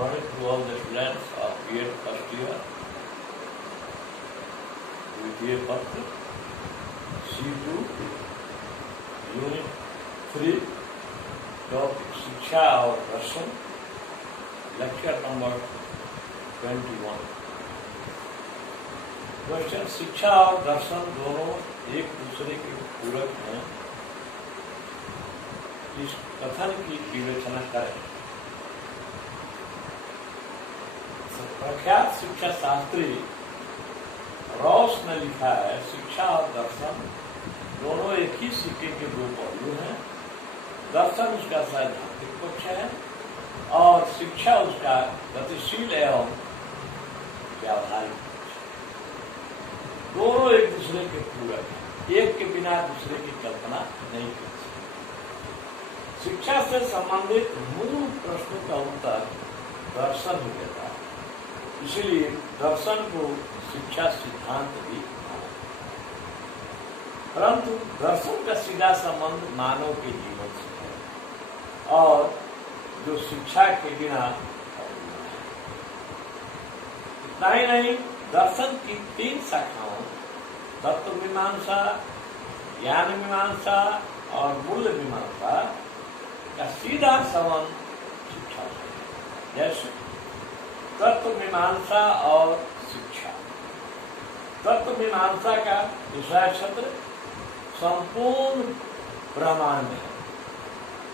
morning to all the students of B.Ed first year. द्वितीय पत्र C2 unit 3 topic शिक्षा और दर्शन लेक्चर नंबर 21। क्वेश्चन, शिक्षा और दर्शन दोनों एक दूसरे के पूरक हैं, इस कथन की विवेचना करें। प्रख्यात शिक्षा शास्त्री रॉस ने लिखा है, शिक्षा और दर्शन दोनों एक ही सिक्के के दो पहलू हैं। दर्शन उसका सैद्धांतिक पक्ष है और शिक्षा उसका गतिशील एवं व्यावहारिक पक्ष है। दोनों एक दूसरे के पूरक हैं, एक के बिना दूसरे की कल्पना नहीं कर सकते। शिक्षा से संबंधित मूल प्रश्नों का उत्तर दर्शन ही देता है, इसलिए दर्शन को शिक्षा सिद्धांत भी माना। परंतु दर्शन का सीधा संबंध मानव के जीवन से है और जो शिक्षा के बिना इतना ही नहीं, दर्शन की 3 शाखाओं तत्व मीमांसा, ज्ञान मीमांसा और मूल्य मीमांसा का सीधा संबंध शिक्षा से। जैसे तत्व मीमांसा और शिक्षा। तत्व मीमांसा का विषय क्षेत्र संपूर्ण ब्रह्मांड है,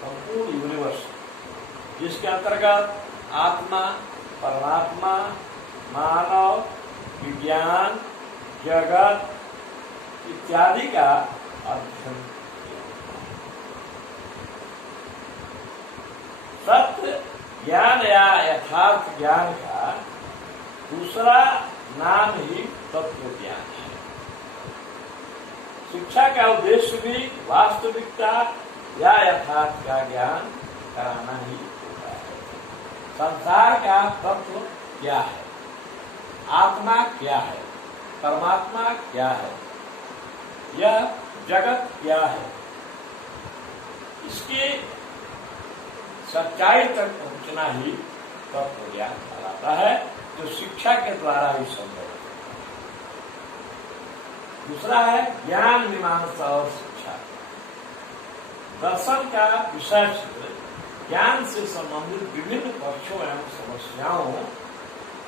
संपूर्ण यूनिवर्स, जिसके अंतर्गत आत्मा, परमात्मा, मानव, विज्ञान, जगत इत्यादि का अध्ययन। सत्य ज्ञान या यथार्थ ज्ञान का दूसरा नाम ही तत्व ज्ञान है। शिक्षा का उद्देश्य भी वास्तविकता या यथार्थ का ज्ञान कराना ही होता है। संसार का तत्व क्या है, आत्मा क्या है, परमात्मा क्या है, यह जगत क्या है, इसके सच्चाई तक पहुंचना ही तत्व ज्ञान कहलाता है, जो शिक्षा के द्वारा ही संभव है। दूसरा है ज्ञान मीमांसा और शिक्षा। दर्शन का विषय क्षेत्र ज्ञान से संबंधित विभिन्न पक्षों एवं समस्याओं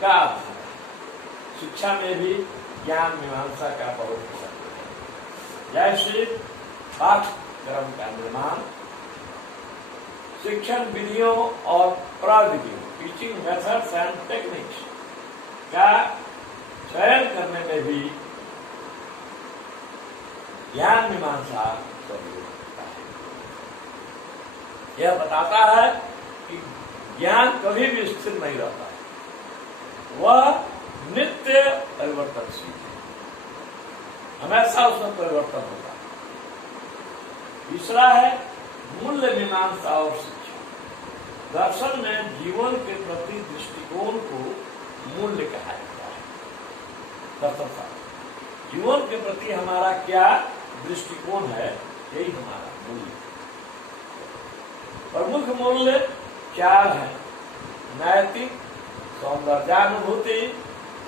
का अध्ययन है। शिक्षा में भी ज्ञान मीमांसा का बहुत महत्व है। जैसे पाठ्यक्रम का निर्माण, शिक्षण विधियों और प्रविधियों, टीचिंग मेथड्स एंड टेक्निक्स का चयन करने में भी ज्ञान मीमांसा सहयोग करता है। यह बताता है कि ज्ञान कभी भी स्थिर नहीं रहता है, वह नित्य परिवर्तनशील है, हमेशा उसमें परिवर्तन होता है। तीसरा है मूल्य मीमांसा और शिक्षा। दर्शन में जीवन के प्रति दृष्टिकोण को मूल्य कहा जाता है। दर्शन शास्त्र जीवन के प्रति हमारा क्या दृष्टिकोण है, यही हमारा मूल्य। प्रमुख मूल्य 4 हैं: नैतिक, सौंदर्यानुभूति,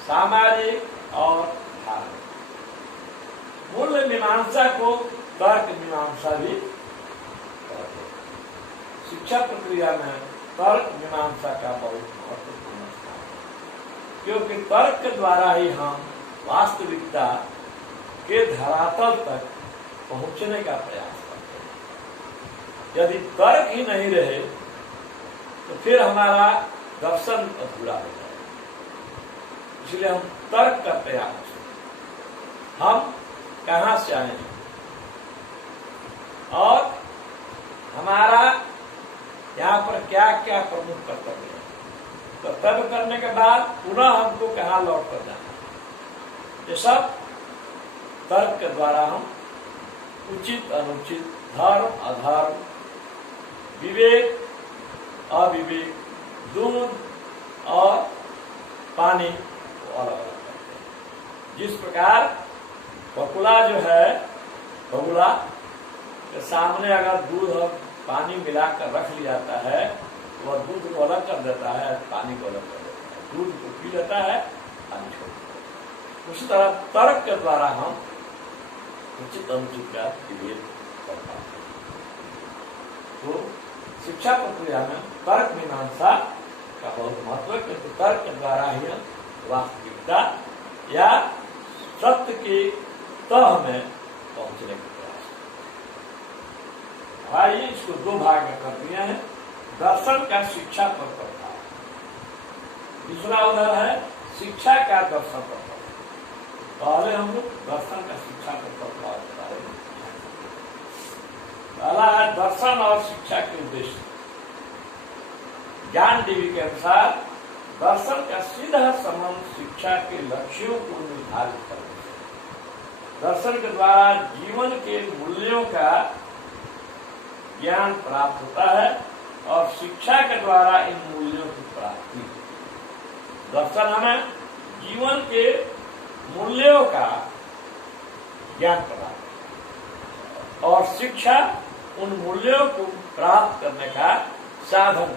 सामाजिक और धार्मिक। मूल्य मीमांसा को तर्क मीमांसा भी कहते हैं। शिक्षा प्रक्रिया में तर्क मीमांसा का बहुत महत्वपूर्ण स्थान है, क्योंकि तर्क के द्वारा ही हम वास्तविकता के धरातल तक पहुंचने का प्रयास करते हैं। यदि तर्क ही नहीं रहे तो फिर हमारा दर्शन अधूरा हो जाएगा। इसलिए हम तर्क करते हैं, हम कहां से आए हैं और हमारा यहाँ पर क्या क्या प्रमुख कर्तव्य है। कर्तव्य करने के बाद पुनः हमको कहाँ लौट कर जाना है, ये सब तर्क के द्वारा हम उचित अनुचित, धर्म अधर्म, विवेक अविवेक, दूध और पानी को अलग अलग करते हैं। जिस प्रकार बकुला जो है, बगुला के सामने अगर दूध और पानी मिलाकर रख लिया जाता है वह दूध को अलग कर देता है, पानी को अलग कर देता है, दूध को पी लेता है, पानी छोड़ देता है। उसी तरह तर्क के द्वारा हम उचित अनुचित का विभेद कर पाते हैं। तो शिक्षा प्रक्रिया में तर्क मीमांसा का बहुत महत्व है, क्योंकि तर्क के द्वारा ही वास्तविकता या सत्य के तह में पहुंचने का प्रयास। आइए इसको दो भाग में कर दिए हैं। दर्शन का शिक्षा पर प्रभाव, दूसरा उधर है शिक्षा का दर्शन पर प्रभाव। पहले हम लोग दर्शन का शिक्षा पर प्रभाव बता रहे हैं। पहला है दर्शन और शिक्षा के उद्देश्य। ज्ञान देवी के अनुसार दर्शन का सीधा संबंध शिक्षा के लक्ष्यों को निर्धारित करने से। दर्शन के द्वारा जीवन के मूल्यों का ज्ञान प्राप्त होता है और शिक्षा के द्वारा इन मूल्यों की प्राप्ति। दर्शन हमें जीवन के मूल्यों का ज्ञान प्राप्त और शिक्षा उन मूल्यों को प्राप्त करने का साधन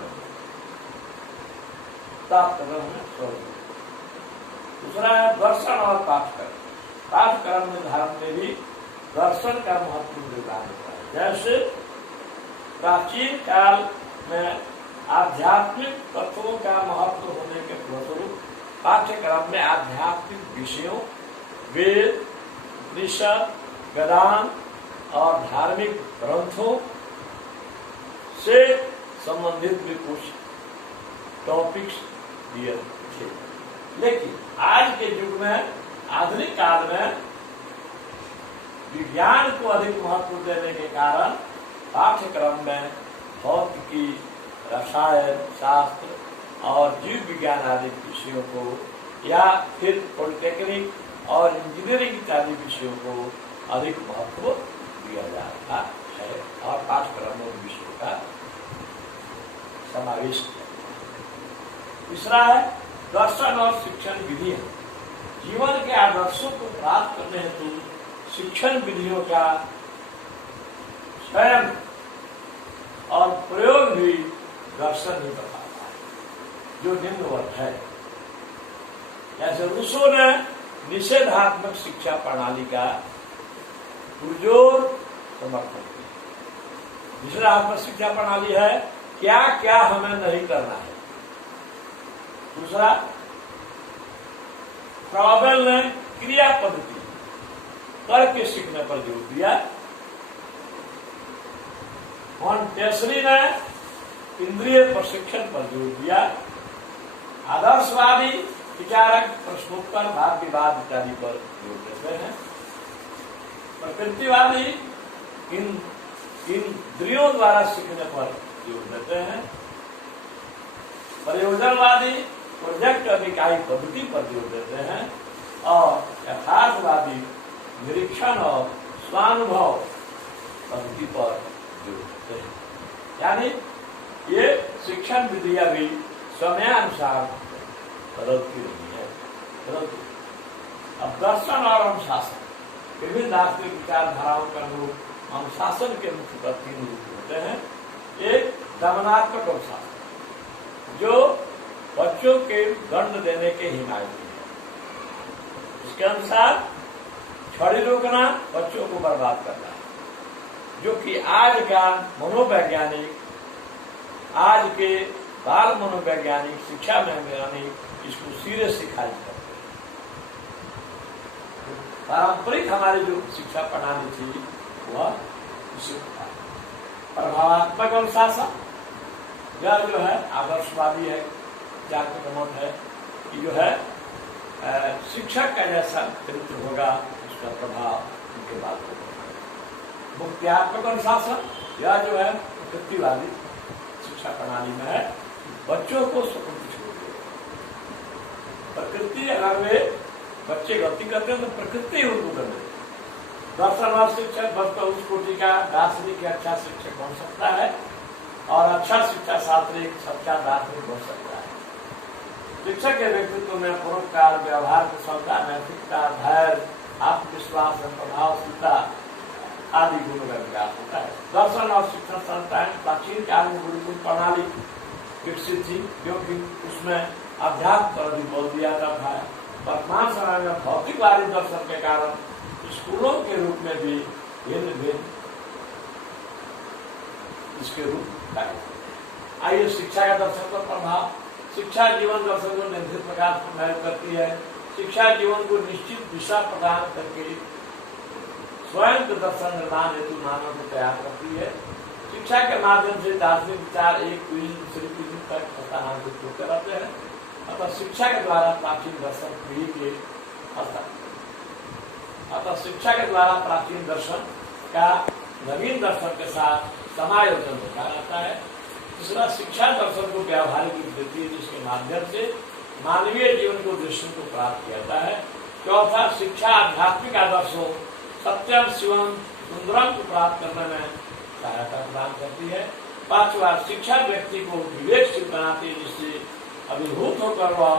प्राप्त करना है। दूसरा है दर्शन और पाठ्यक्रम। पाठ्यक्रम निर्धारण में भी दर्शन का महत्वपूर्ण योगदान होता है। जैसे प्राचीन काल में आध्यात्मिक तत्वों का महत्व होने के फलस्वरूप पाठ्यक्रम में आध्यात्मिक विषयों, वेद, उपनिषद, वेदांत और धार्मिक ग्रंथों से संबंधित भी कुछ टॉपिक्स दिए थे। लेकिन आज के युग में, आधुनिक काल में विज्ञान को अधिक महत्व देने के कारण पाठ्यक्रम में भौतिकी, रसायन शास्त्र और जीव विज्ञान आदि विषयों को या फिर पॉलिटेक्निक और इंजीनियरिंग इत्यादि विषयों को अधिक महत्व दिया जा रहा है और पाठ्यक्रम में विषयों का समावेश किया। तीसरा है दर्शन और शिक्षण विधियां। जीवन के आदर्शों को प्राप्त करने हेतु शिक्षण विधियों का स्वयं और प्रयोग भी दर्शन ही बताता है, जो निम्नवत है। जैसे रूसो ने निषेधात्मक शिक्षा प्रणाली का पुरजोर समर्थन किया। निषेधात्मक शिक्षा प्रणाली है क्या क्या हमें नहीं करना है। दूसरा, फ्रॉबेल ने क्रिया पद्धति करके सीखने पर जोर दिया। मॉन्टेसरी ने इंद्रिय प्रशिक्षण पर जोर दिया। आदर्शवादी विचारक प्रश्नोत्तर, वाद विवाद इत्यादि पर जोर देते हैं। प्रकृतिवादी इंद्रियों द्वारा सीखने पर जोर देते हैं। प्रयोजनवादी प्रोजेक्ट और इकाई पद्धति पर जोर देते हैं और यथार्थवादी निरीक्षण और स्वानुभव पद्धति पर जोर देते हैं। यानी ये शिक्षण विधियां भी समयानुसार बदलती रही है। अब दर्शन और अनुशासन, विभिन्न दार्शनिक विचारधाराओं का अनुरूप अनुशासन के मुख्य तीन रूप होते हैं। एक दमनात्मक अनुशासन, जो बच्चों के दंड देने के हिमायती है। इसके अनुसार छड़ी रोकना बच्चों को बर्बाद करना है, जो कि आज का मनोवैज्ञानिक, आज के बाल मनोवैज्ञानिक, शिक्षा वैज्ञानिक इसको सीरियस सिखाई करते हैं। पारंपरिक हमारी जो शिक्षा प्रणाली थी वह इसे प्रभावात्मक अनुशासन, यह जो है आदर्शवादी है, जागतिक मत है कि जो है शिक्षक का जैसा चरित्र होगा उसका प्रभाव उनके बाद होगा। मुक्त्यात्मक अनुशासन, यह जो है प्रकृतिवादी शिक्षा प्रणाली में है, बच्चों को स्वतंत्र छोड़ दिया। प्रकृति अगर वे बच्चे गलती करते हैं तो प्रकृति उनको कर देती है। दर्शन शिक्षक बस तो उस कोटि का दार्शनिक या अच्छा शिक्षक बन सकता है और अच्छा शिक्षा शास्त्रिक सच्चा दार्शनिक बन सकता है। शिक्षक के व्यक्तित्व में परोपकार, व्यवहार कुशलता, नैतिकता, धैर्य, आत्मविश्वास, प्रभावशीलता आदि गुणों का विकास होता है। दर्शन और शिक्षण संस्थाएं प्राचीन काल में गुरुकुल प्रणाली विकसित थी, क्योंकि उसमें अध्यात्म पर भी बोल दिया जाता है। वर्तमान समय में भौतिकवादी दर्शन के कारण स्कूलों के रूप में भी भिन्न भिन्न इसके रूप है। आइए शिक्षा का दर्शन पर प्रभाव। शिक्षा जीवन दर्शन को निश्चित प्रकार से प्रभावित करती है। शिक्षा जीवन को निश्चित दिशा प्रदान करके स्वयं के दर्शन निर्माण हेतु मानव को तैयार करती है। शिक्षा के माध्यम से दार्शनिक विचार एक पीढ़ी दूसरी पीढ़ी तक हस्तांतरित होते रहते हैं। अतः शिक्षा के द्वारा प्राचीन दर्शन पीढ़ी के शिक्षा के द्वारा प्राचीन दर्शन का नवीन दर्शन के साथ समायोजन होता रहता है। तीसरा, शिक्षा दर्शन को व्यावहारिक रूप देती है, जिसके माध्यम से मानवीय जीवन को दृश्य को प्राप्त किया जाता है। चौथा, शिक्षा आध्यात्मिक आदर्शों सत्यम शिवम सुंदरम को प्राप्त करने में सहायता प्रदान करती है। पांचवा, शिक्षा व्यक्ति को विवेकशील बनाती है, जिससे अभिभूत होकर वह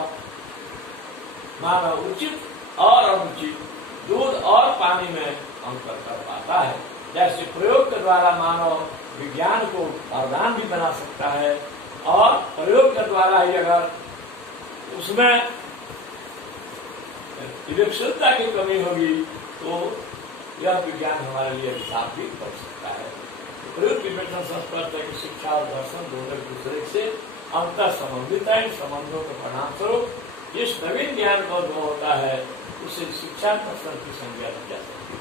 मानव उचित और अनुचित, दूध और पानी में अंतर कर पाता है। जैसे प्रयोग के द्वारा मानव विज्ञान को वरदान भी बना सकता है, और प्रयोग के द्वारा ही अगर उसमें विवेकशीलता की कमी होगी तो यह विज्ञान हमारे लिए अभिशाप भी कर सकता है। प्रयोग विवेचन संस्पष्ट है कि शिक्षा और दर्शन दोनों एक दूसरे से अंतर संबंधित है। संबंधों के परिणाम स्वरूप जिस नवीन ज्ञान का उद्भव होता है उसे शिक्षा दर्शन की संज्ञा दी जा सकती है।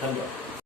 धन्यवाद।